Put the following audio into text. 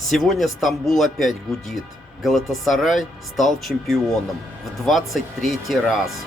Сегодня Стамбул опять гудит. Галатасарай стал чемпионом в 23-й раз.